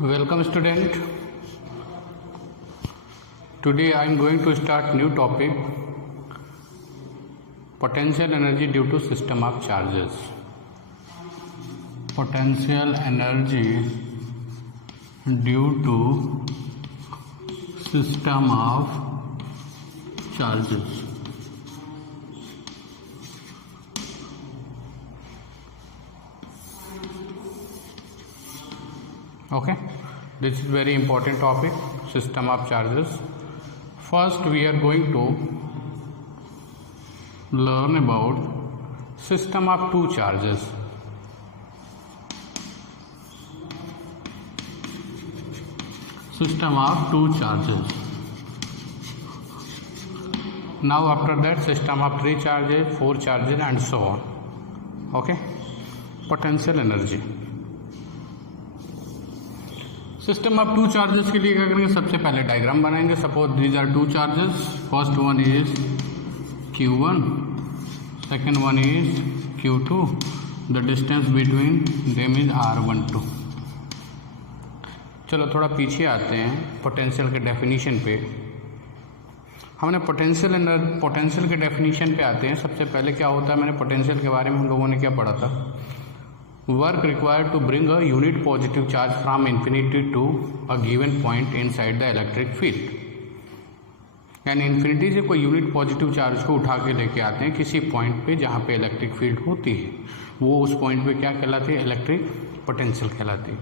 Welcome student. Today I am going to start new topic, potential energy due to system of charges. Potential energy due to system of charges. Okay, this is very important topic, system of charges. First we are going to learn about system of two charges. System of two charges. Now after that system of three charges, four charges and so on. Okay, potential energy. System of two charges के लिए क्या करेंगे, सबसे पहले diagram बनाएंगे. Suppose these are two charges. First one is Q1, second one is Q2. The distance between them is R12. चलो थोड़ा पीछे आते हैं पोटेंशियल के डेफिनीशन पे. हमने पोटेंशियल के डेफिनीशन पे आते हैं. सबसे पहले क्या होता है, मैंने पोटेंशियल के बारे में हम लोगों ने क्या पढ़ा था, work required to bring a unit positive charge from infinity to a given point inside the electric field. यानी इन्फिनिटी से कोई यूनिट पॉजिटिव चार्ज को उठा के लेके आते हैं किसी पॉइंट पे जहाँ पे इलेक्ट्रिक फील्ड होती है. वो उस पॉइंट पे क्या कहलाती है, इलेक्ट्रिक पोटेंशियल कहलाती है.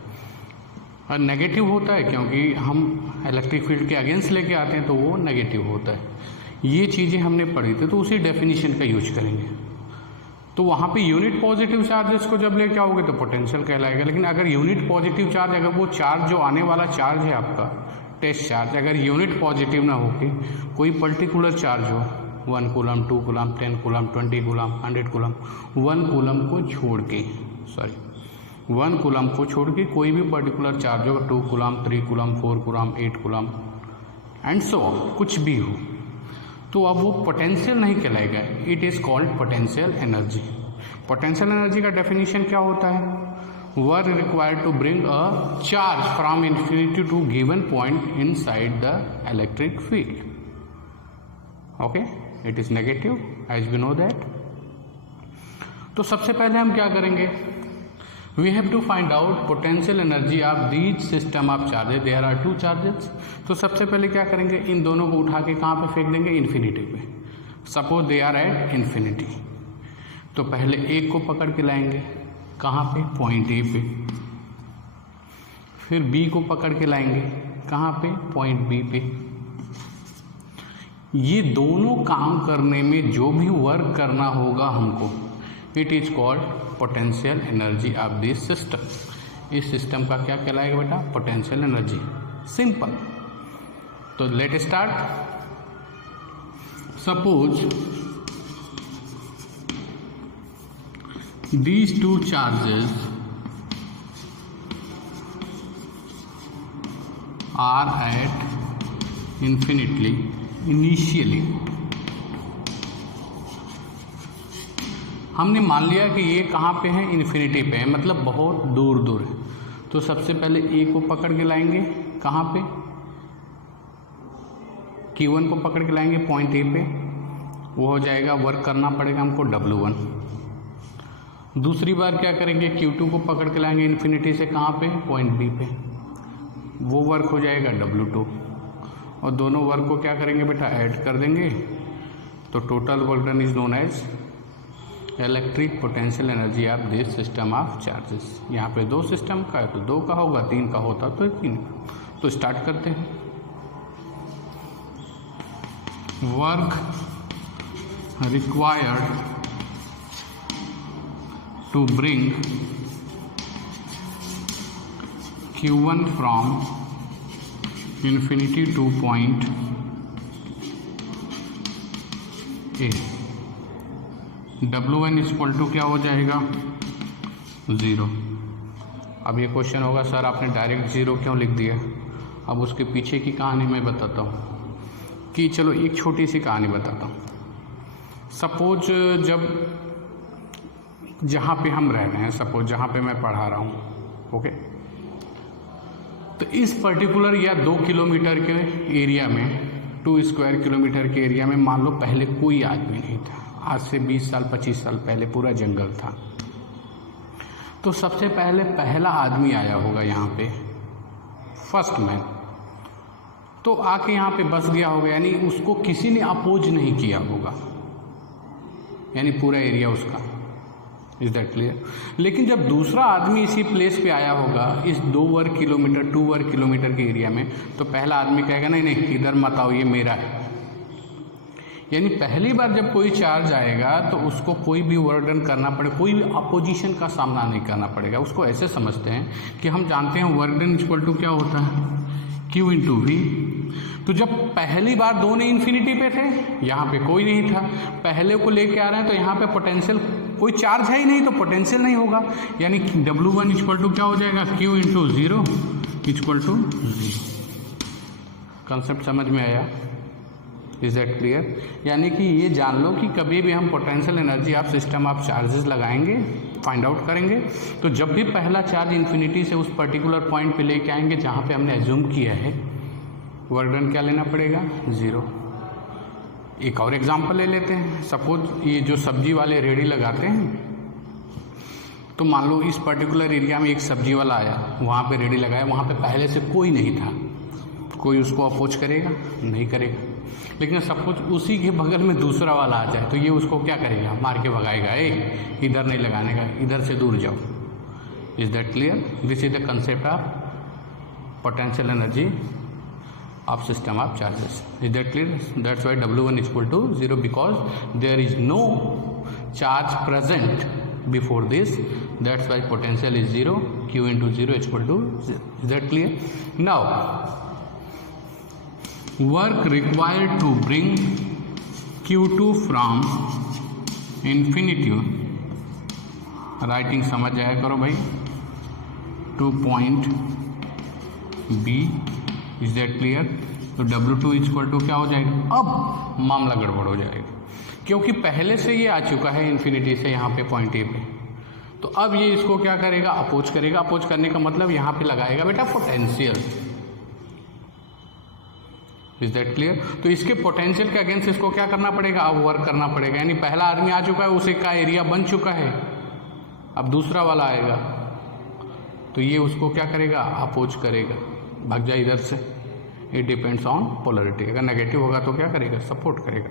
और नेगेटिव होता है क्योंकि हम इलेक्ट्रिक फील्ड के अगेंस्ट लेके आते हैं तो वो नेगेटिव होता है. ये चीज़ें हमने पढ़ी थी तो उसी डेफिनीशन का यूज करेंगे. तो वहाँ पे यूनिट पॉजिटिव चार्जेस को जब लेके आओगे तो पोटेंशियल कहलाएगा. लेकिन अगर यूनिट पॉजिटिव चार्ज, अगर वो चार्ज जो आने वाला चार्ज है आपका टेस्ट चार्ज, अगर यूनिट पॉजिटिव ना होके कोई पर्टिकुलर चार्ज हो, 1 coulomb, 2 coulomb, 10 coulomb, 20 coulomb, 100 coulomb, 1 coulomb को छोड़ के 1 कूलम को छोड़ के कोई भी पर्टिकुलर चार्ज हो, 2 coulomb, 3 coulomb, 4 coulomb, 8 coulomb and so कुछ भी हो, तो अब वो पोटेंशियल नहीं कहलाएगा. It is called potential energy. Potential energy का डेफिनेशन क्या होता है, work required to bring a charge from infinity to given point inside the electric field. Okay, it is negative as we know that. तो सबसे पहले हम क्या करेंगे, we have to find out potential energy of these system of charges. there are two charges. तो सबसे पहले क्या करेंगे, इन दोनों को उठा के कहाँ पे फेंक देंगे, इन्फिनिटी पे. Suppose they are at infinity. तो पहले एक को पकड़ के लाएंगे कहाँ पे, पॉइंट ए पे. फिर बी को पकड़ के लाएंगे कहाँ पे, पॉइंट बी पे. ये दोनों काम करने में जो भी वर्क करना होगा हमको, it is called potential energy of this system. इस सिस्टम का क्या कहलाएगा बेटा, पोटेंशियल एनर्जी. सिंपल. तो let start. Suppose these two charges are at infinitely initially. हमने मान लिया कि ये कहाँ पे है, इन्फिनिटी पे है, मतलब बहुत दूर दूर है. तो सबसे पहले ए को पकड़ के लाएंगे कहाँ पे, Q1 को पकड़ के लाएंगे पॉइंट ए पे. वो हो जाएगा, वर्क करना पड़ेगा हमको W1. दूसरी बार क्या करेंगे, Q2 को पकड़ के लाएंगे इन्फिनिटी से कहाँ पे, पॉइंट बी पे. वो वर्क हो जाएगा W2. और दोनों वर्क को क्या करेंगे बेटा, ऐड कर देंगे. तो total work done is known as electric potential energy of this system of charges. यहाँ पे दो सिस्टम का है तो 2 का होगा, 3 का होता तो 3 का. तो स्टार्ट करते हैं. Work required to bring Q1 from infinity to point A. W1 equal to क्या हो जाएगा, 0. अब ये क्वेश्चन होगा, सर आपने डायरेक्ट 0 क्यों लिख दिया. अब उसके पीछे की कहानी मैं बताता हूँ कि चलो एक छोटी सी कहानी बताता हूँ. सपोज जब जहाँ पे हम रह रहे हैं, सपोज जहाँ पे मैं पढ़ा रहा हूँ, ओके, तो इस पर्टिकुलर या 2 किलोमीटर के एरिया में, 2 स्क्वायर किलोमीटर के एरिया में मान लो पहले कोई आदमी नहीं था, आज से 20 साल 25 साल पहले पूरा जंगल था। तो सबसे पहले पहला आदमी आया होगा यहाँ पे, फर्स्ट मैन, तो आके यहाँ पे बस गया होगा, यानी उसको किसी ने अपोज नहीं किया होगा, यानी पूरा एरिया उसका। Is that clear? लेकिन जब दूसरा आदमी इसी प्लेस पे आया होगा इस 2 वर्ग किलोमीटर 2 वर्ग किलोमीटर के एरिया में, तो पहला आदमी कहेगा नहीं नहीं इधर मत आओ, ये मेरा है। यानी पहली बार जब कोई चार्ज आएगा तो उसको कोई भी वर्क डन करना पड़े, कोई भी अपोजिशन का सामना नहीं करना पड़ेगा। उसको ऐसे समझते हैं कि हम जानते हैं वर्क डन इक्वल टू क्या होता है, Q इंटू वी। तो जब पहली बार दोनों इन्फिनिटी पे थे, यहाँ पे कोई नहीं था, पहले को लेके आ रहे हैं तो यहाँ पे पोटेंशियल, कोई चार्ज है ही नहीं तो पोटेंशियल नहीं होगा, यानी W1 इक्वल टू क्या हो जाएगा, Q into 0 equal to 0। Concept समझ में आया? Is that clear? यानी कि ये जान लो कि कभी भी हम potential energy of system of charges लगाएंगे, फाइंड आउट करेंगे, तो जब भी पहला चार्ज इन्फिनिटी से उस पर्टिकुलर पॉइंट पे लेके आएंगे जहाँ पे हमने एज्यूम किया है, वर्क डन क्या लेना पड़ेगा, 0। एक और एग्जांपल ले लेते हैं। सपोज ये जो सब्जी वाले रेडी लगाते हैं, तो मान लो इस पर्टिकुलर एरिया में एक सब्जी वाला आया, वहाँ पे रेडी लगाया, वहाँ पे पहले से कोई नहीं था, कोई उसको अपोज करेगा नहीं करेगा। लेकिन सपोज उसी के बगल में दूसरा वाला आ जाए तो ये उसको क्या करेगा, मार के भगाएगा, ए इधर नहीं लगाने का, इधर से दूर जाओ। Is that clear? This is the concept of potential energy of system of charges. Is that clear? That's why W1 is equal to 0, because there is no charge present before this. That's why potential is 0. Q into 0 is equal to 0. Is that clear? Now, work required to bring Q2 from infinity, writing समझ जाया करो भाई, two point B। Is that clear? तो W2 equal to क्या हो जाएगा, अब मामला गड़बड़ हो जाएगा, क्योंकि पहले से ये आ चुका है इन्फिनिटी से यहाँ पे पॉइंट ए पे। तो अब ये इसको क्या करेगा, अपोज करेगा। अपोज करने का मतलब यहाँ पे लगाएगा बेटा पोटेंशियल। Is that clear? तो इसके पोटेंशियल के अगेंस्ट इसको क्या करना पड़ेगा, अब वर्क करना पड़ेगा। यानी पहला आदमी आ चुका है, उसे का एरिया बन चुका है, अब दूसरा वाला आएगा तो ये उसको क्या करेगा, अपोज करेगा, भाग जाए इधर से। इट डिपेंड्स ऑन पोलरिटी, अगर नेगेटिव होगा तो क्या करेगा, सपोर्ट करेगा।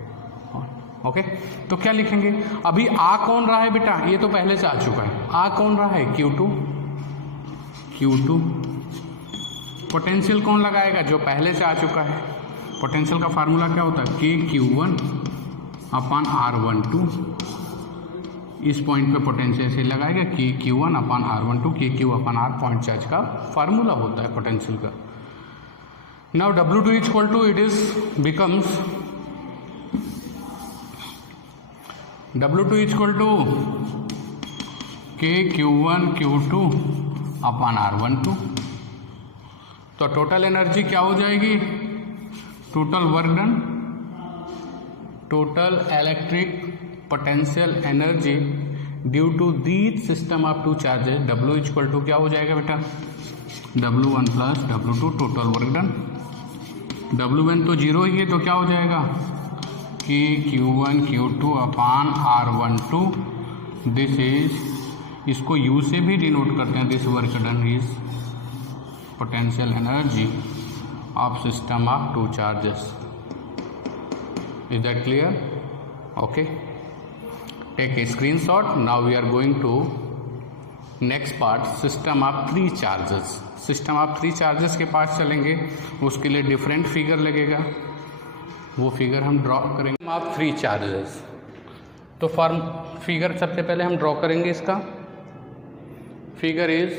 ओके, तो क्या लिखेंगे, अभी आ कौन रहा है बेटा, ये तो पहले से आ चुका है, आ कौन रहा है, Q2। पोटेंशियल कौन लगाएगा, जो पहले से आ चुका है। पोटेंशियल का फार्मूला क्या होता है, KQ1 अपान R12। इस पॉइंट पे पोटेंशियल से लगाएगा KQ1 upon R12, KQ upon R point charge का फार्मूला होता है पोटेंशियल का। Now W2 equal to it is becomes W2 equal to KQ1 Q2 upon R12। तो टोटल एनर्जी क्या हो जाएगी, total work done, total electric potential energy due to these system of two charges, W equal to क्या हो जाएगा बेटा, W1 plus W2 total work done. W1 तो 0 ही है तो क्या हो जाएगा, KQ1 Q2 upon R12। This is, इसको U से भी डिनोट करते हैं, this work done is potential energy of system of two charges. Is that clear? Okay, take a screenshot. Now we are going to next part, system of 3 charges। System of 3 charges के पास चलेंगे, उसके लिए different figure लगेगा, वो figure हम draw करेंगे। Of 3 charges, तो form figure सबसे पहले हम ड्रॉ करेंगे। इसका figure is,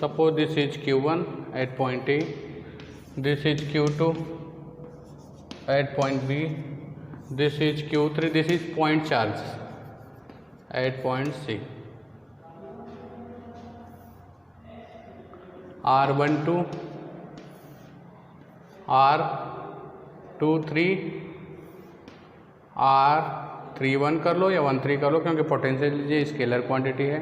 suppose this is Q1 at point A, this is Q2 at point B, this is Q3, this is point charge at point C। R12 R23 R31 कर लो या 13 कर लो, क्योंकि potential ये स्केलर क्वांटिटी है।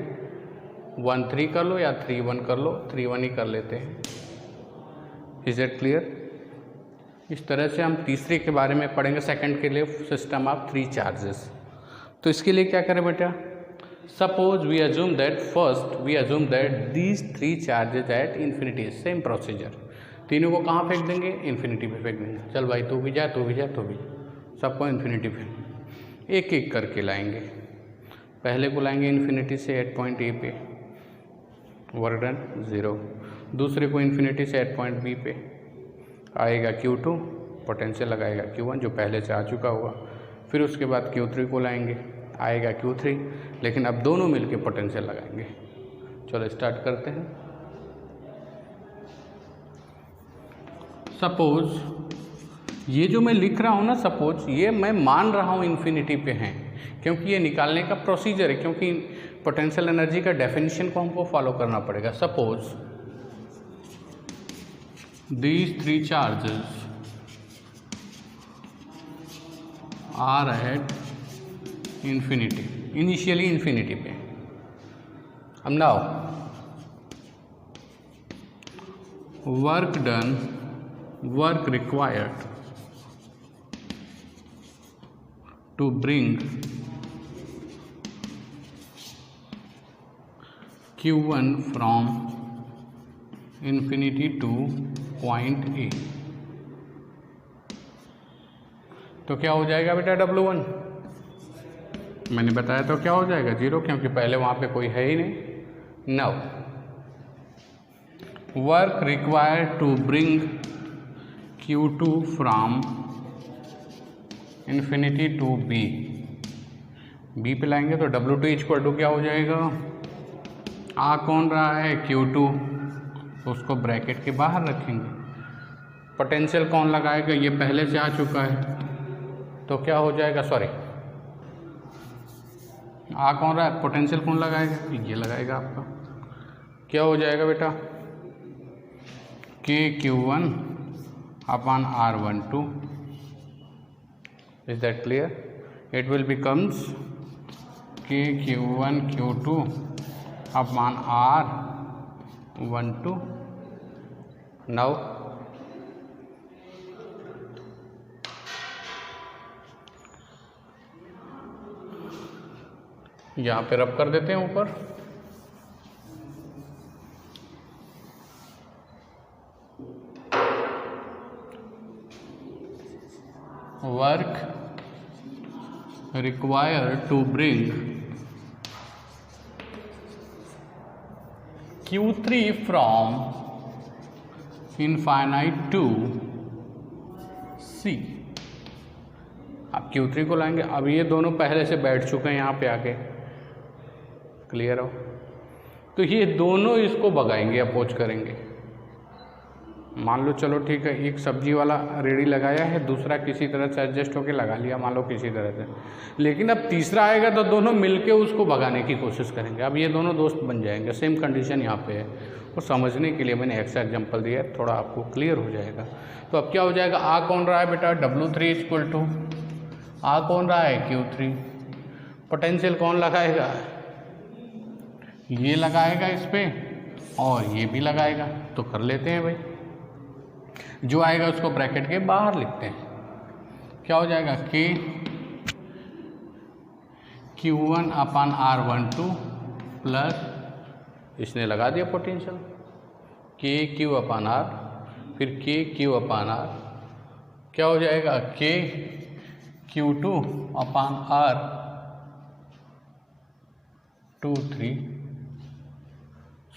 1 3 कर लो या 3 1 कर लो, 3 1 ही कर लेते हैं। Is it clear? इस तरह से हम तीसरे के बारे में पढ़ेंगे, सेकंड के लिए सिस्टम ऑफ 3 चार्जेस। तो इसके लिए क्या करें बेटा, suppose we assume that these 3 charges at infinity, same procedure. तीनों को कहाँ फेंक देंगे? इन्फिनिटी पे फेंक देंगे। चल भाई तू भी जा, तू भी जा, तू भी, सबको इन्फिनिटी पे एक एक करके लाएंगे। पहले को लाएंगे इन्फिनिटी से एट पॉइंट ए पे, वर्क डन 0। दूसरे को इन्फिनिटी से एट पॉइंट बी पे आएगा Q2, पोटेंशियल लगाएगा Q1 जो पहले से आ चुका होगा। फिर उसके बाद Q3 को लाएंगे, आएगा Q3, लेकिन अब दोनों मिलके पोटेंशियल लगाएंगे। चलो स्टार्ट करते हैं। सपोज ये जो मैं लिख रहा हूँ ना, सपोज ये मैं मान रहा हूँ इन्फिनिटी पे हैं, क्योंकि ये निकालने का प्रोसीजर है, क्योंकि पोटेंशियल एनर्जी का डेफिनेशन को हमको फॉलो करना पड़ेगा। Suppose these 3 charges are at infinity, initially infinity पे। अब now work required to bring Q1 from infinity to point A, तो क्या हो जाएगा बेटा W1? मैंने बताया तो क्या हो जाएगा 0, क्योंकि पहले वहाँ पे कोई है ही नहीं। Now work required to bring Q2 from infinity to B, B पे लाएंगे तो W2 इक्वल टू क्या हो जाएगा? आ कौन रहा है? Q2, उसको ब्रैकेट के बाहर रखेंगे। पोटेंशियल कौन लगाएगा? ये पहले से आ चुका है, तो क्या हो जाएगा? सॉरी, आ कौन रहा है? पोटेंशियल कौन लगाएगा? ये लगाएगा आपका। क्या हो जाएगा बेटा? KQ1 upon R12। Is that clear? It will becomes KQ1 Q2 upon R12। Now यहाँ पे रब कर देते हैं ऊपर। Work required to bring Q3 from infinite to C। अब Q3 को लाएंगे। अब ये दोनों पहले से बैठ चुके हैं यहाँ पे आके, क्लियर हो? तो ये दोनों इसको भगाएंगे, अपोज करेंगे। मान लो चलो ठीक है, एक सब्जी वाला रेडी लगाया है, दूसरा किसी तरह से एडजस्ट होके लगा लिया, मान लो किसी तरह से, लेकिन अब तीसरा आएगा तो दोनों मिलके उसको भगाने की कोशिश करेंगे। अब ये दोनों दोस्त बन जाएंगे। सेम कंडीशन यहाँ पे है, वो समझने के लिए मैंने एक्स्ट्रा एग्जाम्पल दिया है, थोड़ा आपको क्लियर हो जाएगा। तो अब क्या हो जाएगा? आ कौन रहा है बेटा? W3 इक्वल टू आ कौन रहा है? Q3। पोटेंशियल कौन लगाएगा? ये लगाएगा इस पे और ये भी लगाएगा, तो कर लेते हैं भाई। जो आएगा उसको ब्रैकेट के बाहर लिखते हैं। क्या हो जाएगा? KQ1 अपॉन R12 प्लस, इसने लगा दिया पोटेंशियल, KQ अपॉन R, फिर KQ अपॉन R। क्या हो जाएगा? KQ2 upon R23,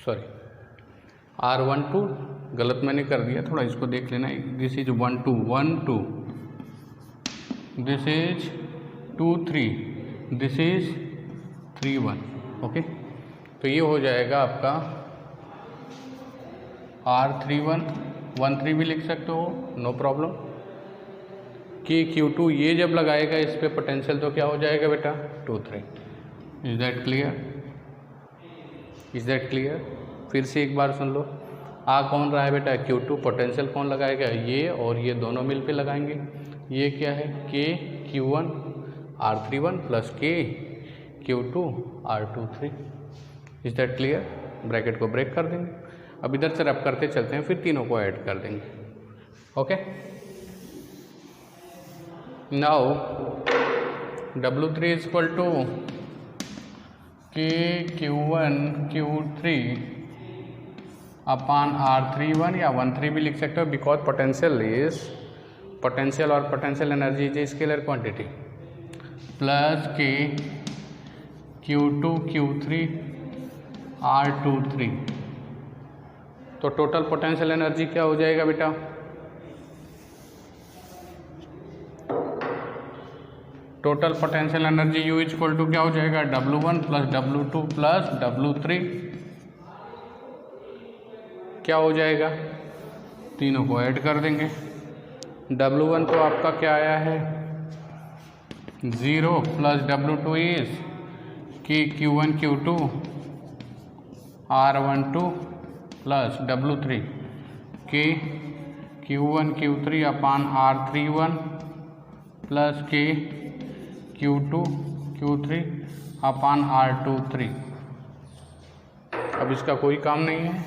sorry R12 गलत मैंने कर दिया, थोड़ा इसको देख लेना। This is 1 2 1 2, this is 2 3, this is 3 1। Okay, तो ये हो जाएगा आपका R31 1 3 भी लिख सकते हो, नो प्रॉब्लम। KQ2 ये जब लगाएगा इस पे पोटेंशियल तो क्या हो जाएगा बेटा? 2 3। Is that clear? Is that clear? फिर से एक बार सुन लो। आ कौन रहा है बेटा? Q2। पोटेंशियल कौन लगाएगा? ये और ये दोनों मिल पे लगाएंगे। ये क्या है? KQ1 R31 plus KQ2 R23। Is that clear? Bracket को ब्रेक कर देंगे। अब इधर से रब करते चलते हैं, फिर तीनों को ऐड कर देंगे। Okay, now W3 is equal to Q1 Q3 upon R31 या 13 भी लिख सकते हो, बिकॉज पोटेंशियल और potential energy is a scalar quantity, plus के Q2 Q3 R23। तो टोटल पोटेंशियल एनर्जी क्या हो जाएगा बेटा? Total potential energy U is equal to क्या हो जाएगा? W1 plus W2 plus W3। क्या हो जाएगा? तीनों को ऐड कर देंगे। W1 तो आपका क्या आया है? 0 प्लस W2 इज कि Q1 Q2 R12 plus W3 कि Q1 Q3 अपान R31 प्लस के Q2 Q3 अपान R23। अब इसका कोई काम नहीं है,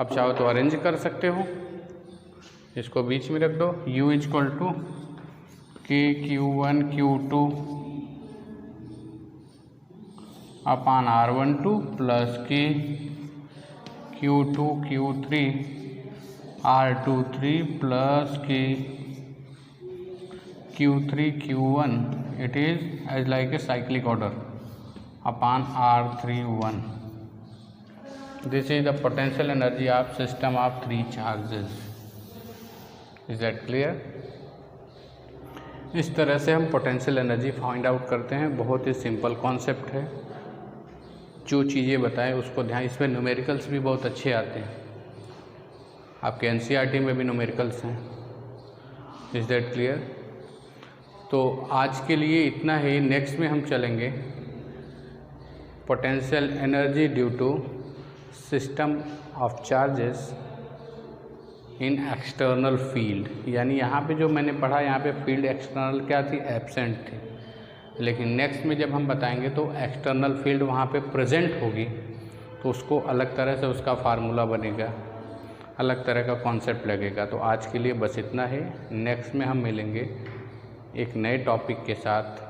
अब चाहो तो अरेंज कर सकते हो, इसको बीच में रख दो। U इज इक्वल टू के Q1 Q2 upon R12 plus के Q2 Q3 R23 प्लस के Q3 Q1, it is as like a cyclic order upon R31. This is the potential energy of system of 3 charges. Is that clear? इस तरह से हम potential energy find out करते हैं। बहुत ही simple concept है, जो चीज़ें बताएं उसको ध्यान। इसमें न्यूमेरिकल्स भी बहुत अच्छे आते हैं, आपके NCERT में भी न्यूमेरिकल्स हैं। Is that clear? तो आज के लिए इतना ही। नेक्स्ट में हम चलेंगे potential energy due to system of charges in external field. यानी यहाँ पे जो मैंने पढ़ा, यहाँ पे फील्ड एक्सटर्नल क्या थी? एब्सेंट थी। लेकिन नेक्स्ट में जब हम बताएंगे तो एक्सटर्नल फील्ड वहाँ पे प्रेजेंट होगी, तो उसको अलग तरह से उसका फार्मूला बनेगा, अलग तरह का कॉन्सेप्ट लगेगा। तो आज के लिए बस इतना ही। नेक्स्ट में हम मिलेंगे एक नए टॉपिक के साथ,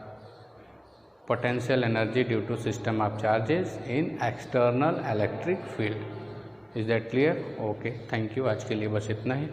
potential energy due to system of charges in external electric field. Is that clear? Okay, thank you. आज के लिए बस इतना ही।